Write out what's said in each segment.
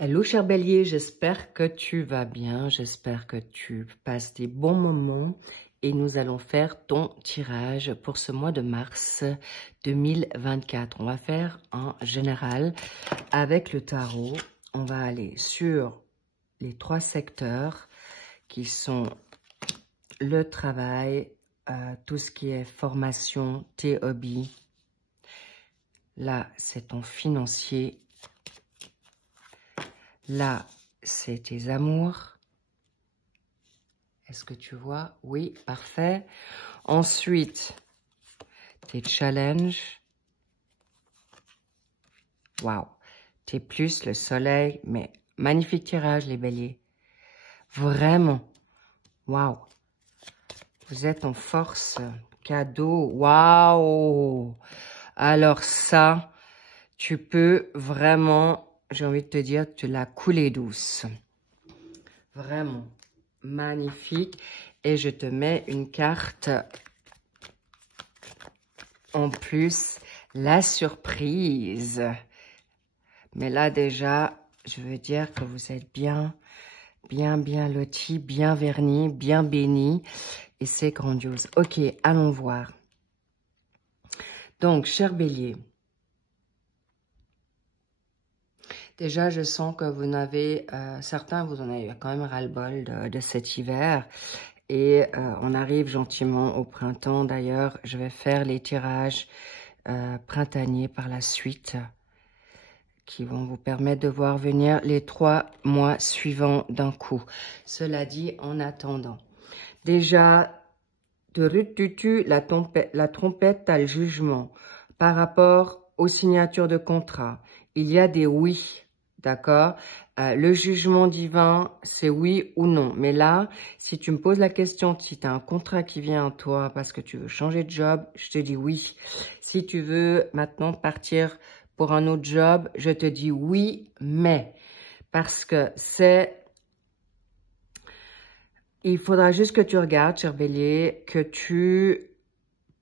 Hello cher Bélier, j'espère que tu vas bien, j'espère que tu passes des bons moments et nous allons faire ton tirage pour ce mois de mars 2024. On va faire en général avec le tarot. On va aller sur les 3 secteurs qui sont le travail, tout ce qui est formation, tes hobbies. Là, c'est ton financier. Là, c'est tes amours. Est-ce que tu vois? Oui, parfait. Ensuite, tes challenges. Waouh. Tes plus, le soleil. Mais magnifique tirage, les béliers. Vraiment. Waouh. Vous êtes en force. Cadeau. Waouh. Alors ça, tu peux vraiment... J'ai envie de te dire, tu l'as coulé douce. Vraiment magnifique. Et je te mets une carte en plus, la surprise. Mais là déjà, je veux dire que vous êtes bien lotis, bien vernis, bien bénis. Et c'est grandiose. Ok, allons voir. Donc, cher Bélier. Déjà, je sens que vous n'avez, certains, vous en avez quand même ras-le-bol de cet hiver. Et on arrive gentiment au printemps. D'ailleurs, je vais faire les tirages printaniers par la suite qui vont vous permettre de voir venir les 3 mois suivants d'un coup. Cela dit, en attendant. Déjà, la trompette, t'as le jugement. Par rapport aux signatures de contrat, il y a des oui. D'accord? Le jugement divin, c'est oui ou non. Mais là, si tu me poses la question, si tu as un contrat qui vient à toi parce que tu veux changer de job, je te dis oui. Si tu veux maintenant partir pour un autre job, je te dis oui, mais parce que c'est... Il faudra juste que tu regardes, cher Bélier, que tu...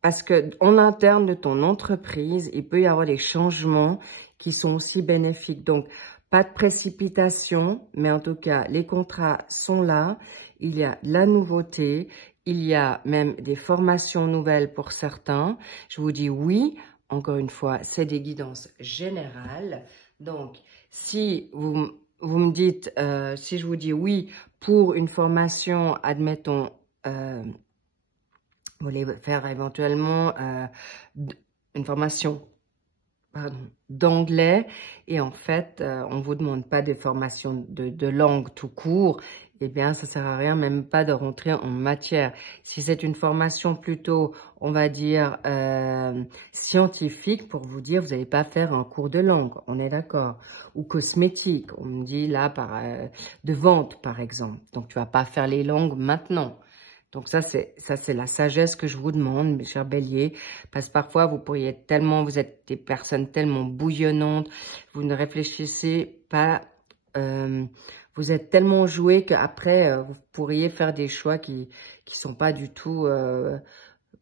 Parce que en interne de ton entreprise, il peut y avoir des changements qui sont aussi bénéfiques. Donc, pas de précipitation, mais en tout cas, les contrats sont là. Il y a de la nouveauté. Il y a même des formations nouvelles pour certains. Je vous dis oui. Encore une fois, c'est des guidances générales. Donc, si vous me dites, si je vous dis oui pour une formation, admettons, vous voulez faire éventuellement une formation d'anglais et en fait, on vous demande pas des formations de langue tout court, eh bien, ça sert à rien, même pas de rentrer en matière. Si c'est une formation plutôt, on va dire, scientifique, pour vous dire, vous n'allez pas faire un cours de langue, on est d'accord. Ou cosmétique, on me dit là, de vente, par exemple. Donc, tu vas pas faire les langues maintenant. Donc ça c'est la sagesse que je vous demande, mes chers béliers, parce que parfois vous êtes des personnes tellement bouillonnantes, vous ne réfléchissez pas, vous êtes tellement joués qu'après vous pourriez faire des choix qui sont pas du tout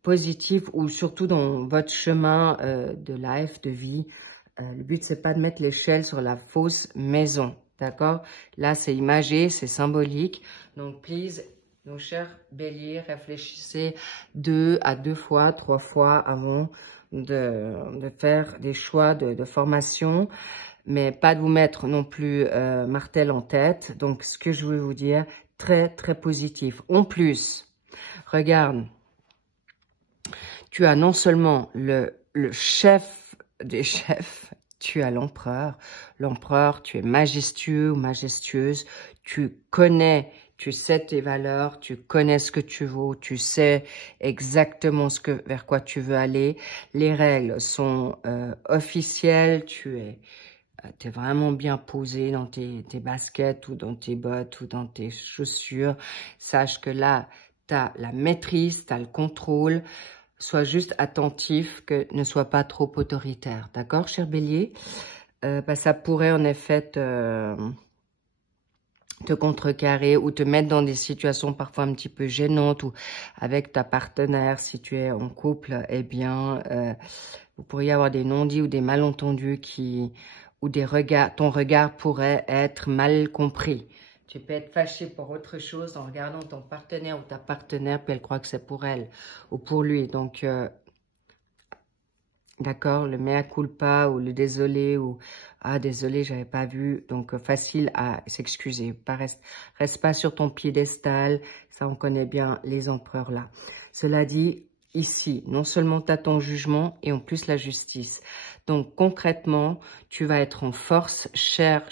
positifs, ou surtout dans votre chemin de life, de vie. Le but c'est pas de mettre l'échelle sur la fausse maison, d'accord? Là c'est imagé, c'est symbolique, donc please. Donc, chers béliers, réfléchissez 2 à 2 fois, 3 fois avant de faire des choix de formation, mais pas de vous mettre non plus martel en tête. Donc, ce que je veux vous dire, très, très positif. En plus, regarde, tu as non seulement le chef des chefs, tu as l'empereur. L'empereur, tu es majestueux ou majestueuse, tu connais... Tu sais tes valeurs, tu connais ce que tu vaux, tu sais exactement vers quoi tu veux aller. Les règles sont officielles, tu es vraiment bien posé dans tes baskets ou dans tes bottes ou dans tes chaussures. Sache que là, tu as la maîtrise, tu as le contrôle. Sois juste attentif, que ne sois pas trop autoritaire. D'accord, cher bélier? Ça pourrait en effet... te contrecarrer ou te mettre dans des situations parfois un petit peu gênantes, ou avec ta partenaire, si tu es en couple, eh bien, vous pourriez avoir des non-dits ou des malentendus ou des regards, ton regard pourrait être mal compris. Tu peux être fâché pour autre chose en regardant ton partenaire ou ta partenaire, puis elle croit que c'est pour elle ou pour lui. Donc, d'accord, le mea culpa ou le désolé ou ah désolé, j'avais pas vu. Donc, facile à s'excuser. Reste pas sur ton piédestal. Ça, on connaît bien les empereurs là. Cela dit, ici, non seulement tu as ton jugement et en plus la justice. Donc, concrètement, tu vas être en force, cher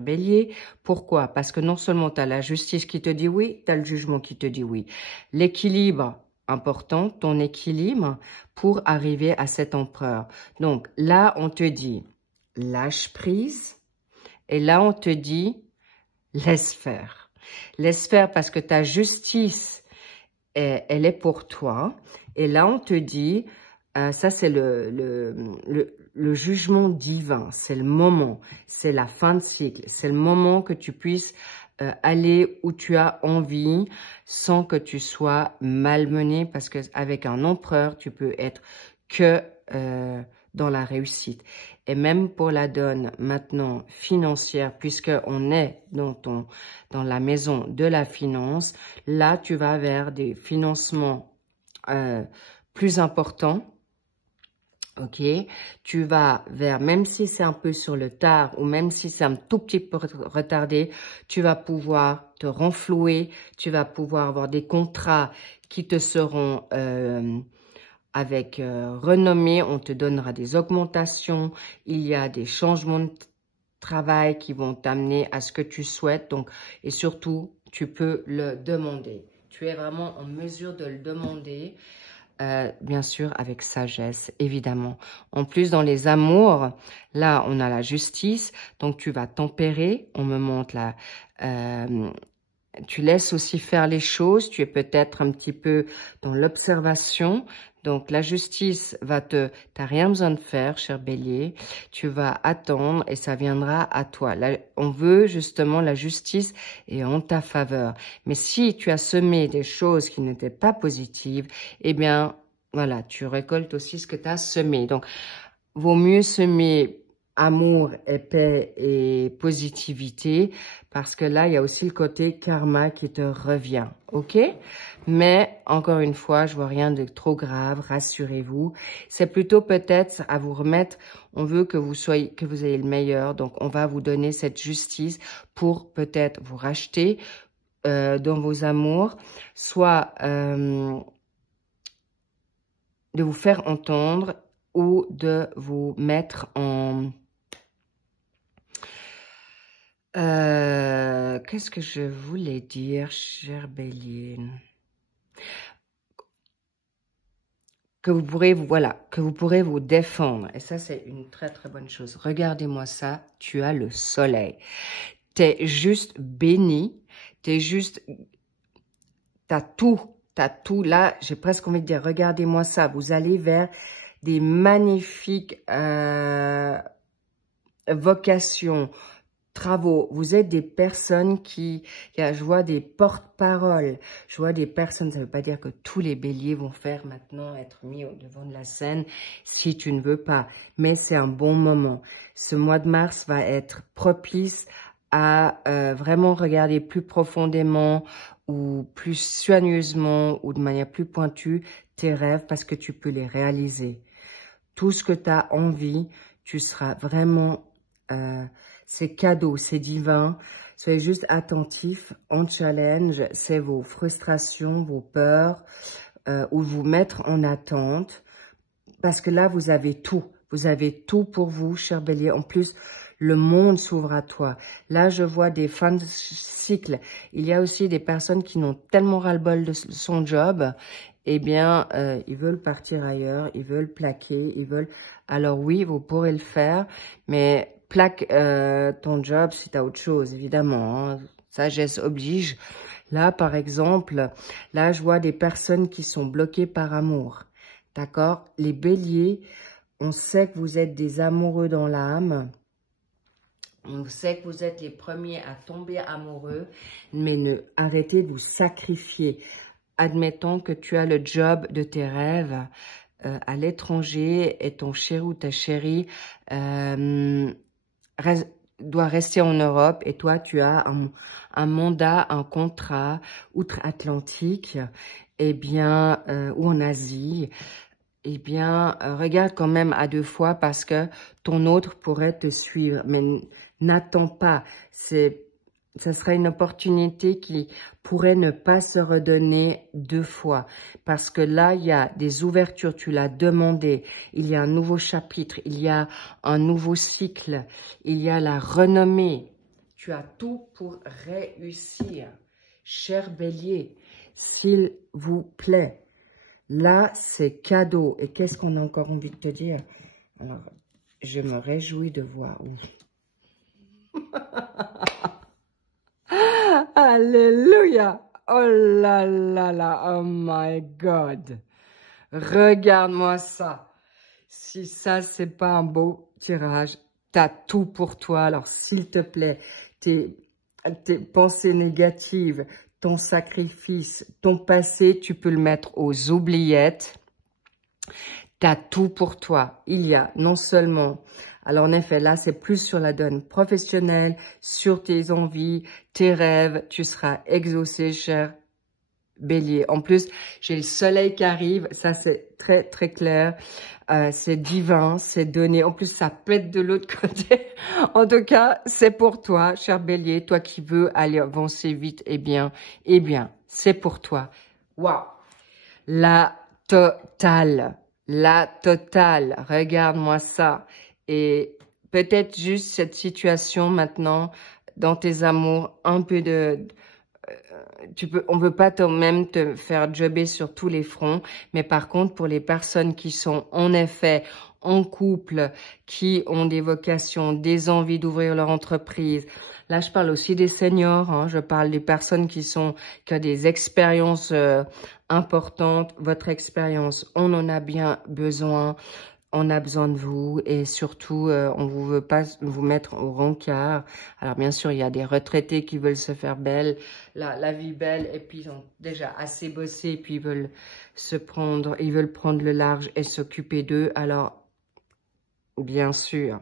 bélier. Pourquoi? Parce que non seulement tu as la justice qui te dit oui, tu as le jugement qui te dit oui. L'équilibre, important, ton équilibre pour arriver à cet empereur. Donc, là, on te dit, lâche prise. Et là, on te dit, laisse faire. Laisse faire parce que ta justice, elle est pour toi. Et là, on te dit, ça c'est le jugement divin, c'est le moment, c'est la fin de cycle, c'est le moment que tu puisses aller où tu as envie sans que tu sois malmené parce que avec un empereur, tu peux être que dans la réussite. Et même pour la donne maintenant financière, puisqu'on est dans la maison de la finance, là tu vas vers des financements plus importants. Ok, tu vas vers, même si c'est un peu sur le tard ou même si c'est un tout petit peu retardé, tu vas pouvoir te renflouer, tu vas pouvoir avoir des contrats qui te seront avec renommée, on te donnera des augmentations, il y a des changements de travail qui vont t'amener à ce que tu souhaites, donc, et surtout, tu peux le demander. Tu es vraiment en mesure de le demander. Bien sûr, avec sagesse, évidemment. En plus, dans les amours, là, on a la justice. Donc, tu vas tempérer. On me montre là. Tu laisses aussi faire les choses. Tu es peut-être un petit peu dans l'observation. Donc, la justice t'as rien besoin de faire, cher bélier. Tu vas attendre et ça viendra à toi. Là, on veut justement la justice et en ta faveur. Mais si tu as semé des choses qui n'étaient pas positives, eh bien, voilà, tu récoltes aussi ce que tu as semé. Donc, vaut mieux semer amour et paix et positivité parce que là, il y a aussi le côté karma qui te revient, ok? Mais, encore une fois, je vois rien de trop grave, rassurez-vous. C'est plutôt peut-être à vous remettre, on veut que vous ayez le meilleur, donc on va vous donner cette justice pour peut-être vous racheter dans vos amours, soit de vous faire entendre ou de vous mettre en... Qu'est-ce que je voulais dire, cher bélier? Que vous pourrez, que vous pourrez vous défendre. Et ça, c'est une très, très bonne chose. Regardez-moi ça, tu as le soleil. T'es juste béni, t'es juste... T'as tout. Là, j'ai presque envie de dire, regardez-moi ça. Vous allez vers des magnifiques vocations, travaux. Vous êtes des personnes je vois des porte-paroles. Je vois des personnes, ça ne veut pas dire que tous les béliers vont faire maintenant être mis au devant de la scène si tu ne veux pas. Mais c'est un bon moment. Ce mois de mars va être propice à vraiment regarder plus profondément ou plus soigneusement ou de manière plus pointue tes rêves parce que tu peux les réaliser. Tout ce que tu as envie, tu seras vraiment... c'est cadeau, c'est divin. Soyez juste attentifs. En challenge, c'est vos frustrations, vos peurs ou vous mettre en attente. Parce que là, vous avez tout. Vous avez tout pour vous, cher bélier. En plus, le monde s'ouvre à toi. Là, je vois des fins de cycle. Il y a aussi des personnes qui n'ont tellement ras-le-bol de son job. Eh bien, ils veulent partir ailleurs, ils veulent plaquer, ils veulent... Alors oui, vous pourrez le faire, mais plaque ton job si tu as autre chose, évidemment. Hein. Sagesse oblige. Là, par exemple, là, je vois des personnes qui sont bloquées par amour. D'accord? Les béliers, on sait que vous êtes des amoureux dans l'âme. On sait que vous êtes les premiers à tomber amoureux, mais arrêtez de vous sacrifier. Admettons que tu as le job de tes rêves à l'étranger et ton chéri ou ta chérie doit rester en Europe et toi, tu as un mandat, un contrat outre-Atlantique, eh bien, ou en Asie, eh bien, regarde quand même à 2 fois parce que ton autre pourrait te suivre. Mais n'attends pas. Ça serait une opportunité qui pourrait ne pas se redonner 2 fois. Parce que là, il y a des ouvertures, tu l'as demandé. Il y a un nouveau chapitre, il y a un nouveau cycle, il y a la renommée. Tu as tout pour réussir. Cher Bélier, s'il vous plaît. Là, c'est cadeau. Et qu'est-ce qu'on a encore envie de te dire? Alors, je me réjouis de voir. Alléluia! Oh là là là! Oh my God! Regarde-moi ça! Si ça, c'est pas un beau tirage, t'as tout pour toi. Alors, s'il te plaît, tes pensées négatives, ton sacrifice, ton passé, tu peux le mettre aux oubliettes. T'as tout pour toi. Il y a non seulement, alors en effet, là, c'est plus sur la donne professionnelle, sur tes envies, tes rêves. Tu seras exaucé, cher Bélier. En plus, j'ai le soleil qui arrive. Ça, c'est très, très clair. C'est divin, c'est donné. En plus, ça pète de l'autre côté. En tout cas, c'est pour toi, cher Bélier. Toi qui veux aller avancer vite, eh bien, c'est pour toi. Waouh! La totale. La totale. Regarde-moi ça. Et peut-être juste cette situation maintenant, dans tes amours, un peu de... on veut pas même te faire jobber sur tous les fronts, mais par contre, pour les personnes qui sont en effet en couple, qui ont des vocations, des envies d'ouvrir leur entreprise, là, je parle aussi des seniors, hein, je parle des personnes qui ont des expériences importantes. Votre expérience, on en a bien besoin. On a besoin de vous et surtout, on ne veut pas vous mettre au rencard. Alors, bien sûr, il y a des retraités qui veulent se faire belle, la vie belle, et puis ils ont déjà assez bossé, et puis ils veulent prendre le large et s'occuper d'eux. Alors, bien sûr,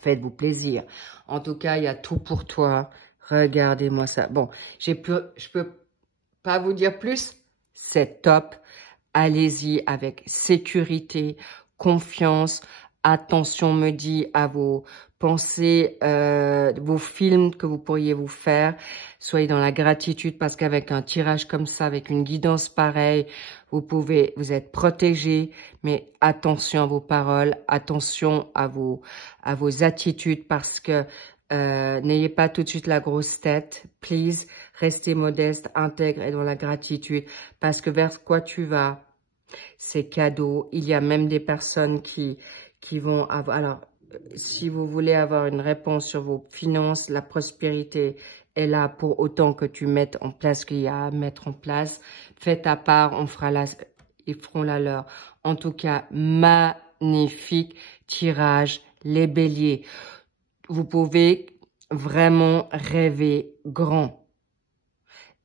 faites-vous plaisir. En tout cas, il y a tout pour toi. Regardez-moi ça. Bon, je peux pas vous dire plus. C'est top. Allez-y avec sécurité, confiance. Attention, me dit, à vos pensées, vos films que vous pourriez vous faire. Soyez dans la gratitude parce qu'avec un tirage comme ça, avec une guidance pareille, vous êtes protégé. Mais attention à vos paroles, attention à vos attitudes parce que n'ayez pas tout de suite la grosse tête. Please, restez modeste, intègre et dans la gratitude parce que vers quoi tu vas, c'est cadeau. Il y a même des personnes qui vont avoir... Alors, si vous voulez avoir une réponse sur vos finances, la prospérité est là pour autant que tu mettes en place ce qu'il y a à mettre en place. Fais ta part, ils feront la leur. En tout cas, magnifique tirage, les béliers. Vous pouvez vraiment rêver grand.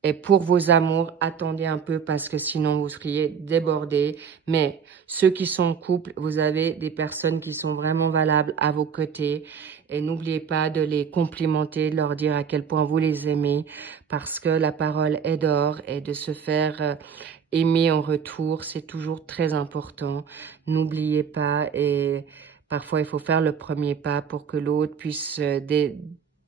Et pour vos amours, attendez un peu parce que sinon vous seriez débordés. Mais ceux qui sont en couple, vous avez des personnes qui sont vraiment valables à vos côtés. Et n'oubliez pas de les complimenter, de leur dire à quel point vous les aimez. Parce que la parole est d'or et de se faire aimer en retour, c'est toujours très important. N'oubliez pas et parfois il faut faire le premier pas pour que l'autre puisse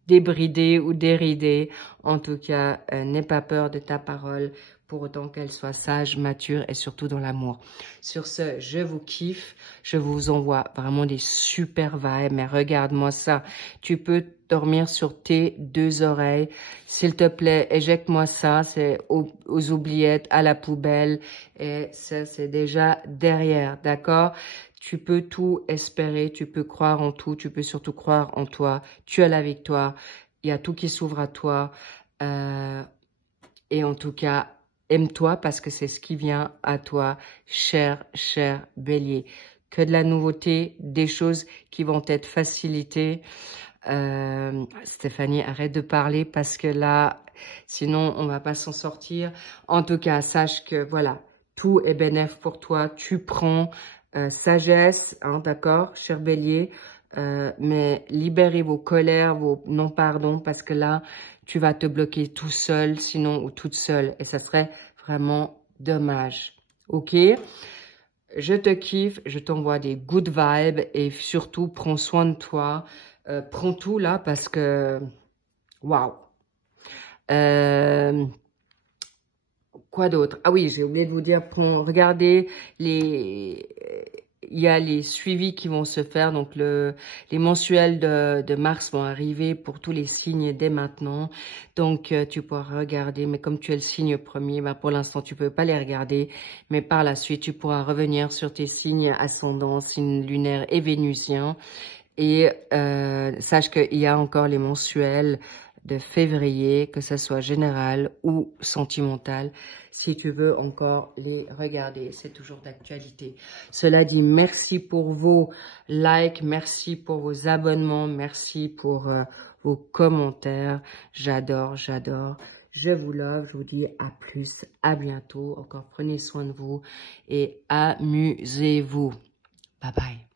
débrider ou dérider. En tout cas, n'aie pas peur de ta parole pour autant qu'elle soit sage, mature et surtout dans l'amour. Sur ce, je vous kiffe. Je vous envoie vraiment des super vibes. Mais regarde-moi ça. Tu peux dormir sur tes 2 oreilles. S'il te plaît, éjecte-moi ça. C'est aux oubliettes, à la poubelle. Et ça, c'est déjà derrière. D'accord ? Tu peux tout espérer, tu peux croire en tout, tu peux surtout croire en toi. Tu as la victoire, il y a tout qui s'ouvre à toi. Et en tout cas, aime-toi parce que c'est ce qui vient à toi, cher bélier. Que de la nouveauté, des choses qui vont être facilitées. Stéphanie, arrête de parler parce que là, sinon on va pas s'en sortir. En tout cas, sache que voilà, tout est bénéfique pour toi. Tu prends... sagesse, hein, d'accord, cher bélier, mais libérez vos colères, vos non-pardons, parce que là, tu vas te bloquer tout seul, sinon, ou toute seule. Et ça serait vraiment dommage. Ok? Je te kiffe, je t'envoie des good vibes et surtout, prends soin de toi. Prends tout là parce que, waouh. Quoi d'autre? Ah oui, j'ai oublié de vous dire, regardez il y a les suivis qui vont se faire. Donc, les mensuels de mars vont arriver pour tous les signes dès maintenant. Donc, tu pourras regarder. Mais comme tu es le signe premier, bah, pour l'instant, tu peux pas les regarder. Mais par la suite, tu pourras revenir sur tes signes ascendants, signes lunaires et vénusiens. Et sache qu'il y a encore les mensuels de février, que ce soit général ou sentimental, si tu veux encore les regarder. C'est toujours d'actualité. Cela dit, merci pour vos likes, merci pour vos abonnements, merci pour vos commentaires. J'adore, j'adore. Je vous love, je vous dis à plus, à bientôt. Encore prenez soin de vous et amusez-vous. Bye bye.